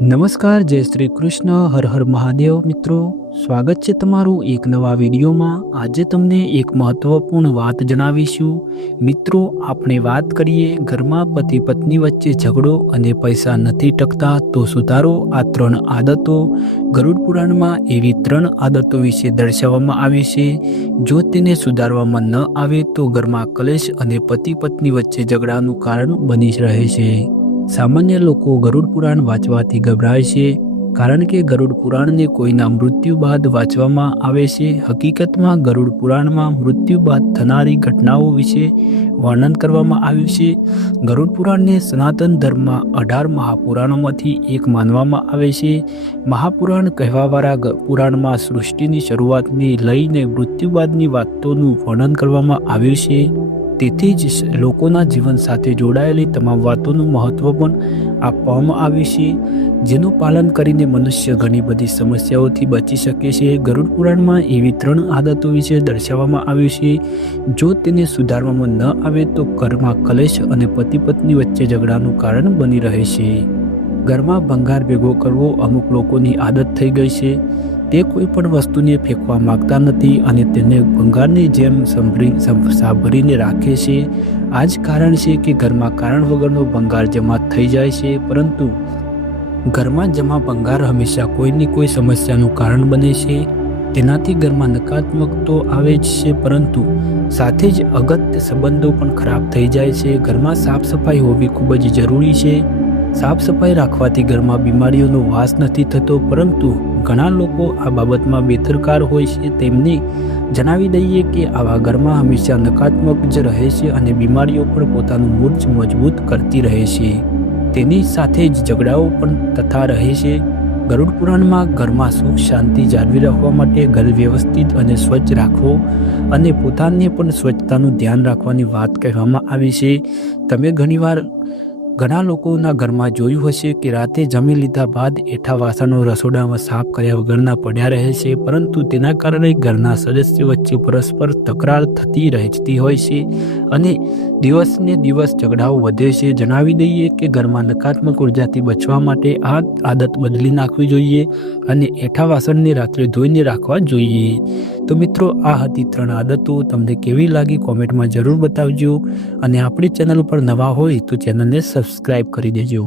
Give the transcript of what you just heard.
નમસ્કાર, જય શ્રી કૃષ્ણ, હર હર મહાદેવ. મિત્રો, સ્વાગત છે તમારું એક નવા વિડીયોમાં. આજે તમને એક મહત્વપૂર્ણ વાત જણાવીશું. મિત્રો, આપણે વાત કરીએ ઘરમાં પતિ પત્ની વચ્ચે ઝઘડો અને પૈસા નથી ટકતા તો સુધારો. આ 3 આદતો ગરુડ પુરાણમાં એવી 3 આદતો વિશે દર્શાવવામાં આવી છે. જો તેને સુધારવામાં ન આવે તો ઘરમાં કલેશ અને પતિ પત્ની વચ્ચે ઝઘડાનું કારણ બની રહે છે. સામાન્ય લોકો ગરુડ પુરાણ વાંચવાથી ગભરાય છે, કારણ કે ગરુડ પુરાણને કોઈના મૃત્યુ બાદ વાંચવામાં આવે છે. હકીકતમાં ગરુડ પુરાણમાં મૃત્યુ બાદ થનારી ઘટનાઓ વિશે વર્ણન કરવામાં આવ્યું છે. ગરુડ પુરાણને સનાતન ધર્મમાં 18 મહાપુરાણોમાંથી એક માનવામાં આવે છે. મહાપુરાણ કહેવાવાળા પુરાણમાં સૃષ્ટિની શરૂઆતથી લઈને મૃત્યુ બાદની વાતોનું વર્ણન કરવામાં આવ્યું છે. તેથી જ લોકોના જીવન સાથે જોડાયેલી તમામ વાતોનું મહત્વ પણ આપવામાં આવ્યું છે, જેનું પાલન કરીને મનુષ્ય ઘણી બધી સમસ્યાઓથી બચી શકે છે. ગરુડ પુરાણમાં એવી 3 આદતો વિશે દર્શાવવામાં આવ્યું છે. જો તેને સુધારવામાં ન આવે તો ઘરમાં કલેશ અને પતિ પત્ની વચ્ચે ઝઘડાનું કારણ બની રહે છે. ઘરમાં ભંગાર ભેગો કરવો અમુક લોકોની આદત થઈ ગઈ છે. તે કોઈ પણ વસ્તુને ફેંકવા માંગતા નથી અને તેને ભંગારની જેમ સાંભળીને રાખે છે. આ જ કારણ છે કે ઘરમાં કારણ વગરનો ભંગાર જમા થઈ જાય છે. પરંતુ ઘરમાં જમા ભંગાર હંમેશા કોઈની કોઈ સમસ્યાનું કારણ બને છે. તેનાથી ઘરમાં નકારાત્મક તો આવે જ છે, પરંતુ સાથે જ અગત્ય સંબંધો પણ ખરાબ થઈ જાય છે. ઘરમાં સાફ સફાઈ હોવી ખૂબ જ જરૂરી છે. સાફ સફાઈ રાખવાથી ઘરમાં બીમારીઓનો વાસ નથી થતો, પરંતુ ઘણા લોકો આ બાબતમાં બેદરકાર હોય છે. તેમને જણાવી દઈએ કે આવા ઘરમાં હંમેશા નકારાત્મક જ રહે છે અને બીમારીઓ પણ પોતાનું મૂળ મજબૂત કરતી રહે છે. તેની સાથે જ ઝઘડાઓ પણ થતા રહે છે. ગરુડ પુરાણમાં ઘરમાં સુખ શાંતિ જાળવી રાખવા માટે ઘર વ્યવસ્થિત અને સ્વચ્છ રાખવો અને પોતાને પણ સ્વચ્છતાનું ધ્યાન રાખવાની વાત કહેવામાં આવી છે. તમે ઘણા લોકોના ઘરમાં જોયું હશે કે રાતે જમી લીધા બાદ એઠા વાસણો રસોડામાં સાફ કર્યા વગરના પડ્યા રહે છે, પરંતુ તેના કારણે ઘરના સદસ્યો વચ્ચે પરસ્પર તકરાર થતી રહેતી હોય છે અને દિવસને દિવસ ઝઘડાઓ વધે છે. જણાવી દઈએ કે ઘરમાં નકારાત્મક ઉર્જાથી બચવા માટે આ આદત બદલી નાખવી જોઈએ અને એઠા વાસણને રાત્રે ધોઈને રાખવા જોઈએ. તો મિત્રો, આ હતી 3 આદતો. તમને કેવી લાગી કોમેન્ટમાં જરૂર બતાવજો અને આપણી ચેનલ ઉપર નવા હોય તો ચેનલને સબસ્ક્રાઈબ કરી દેજો.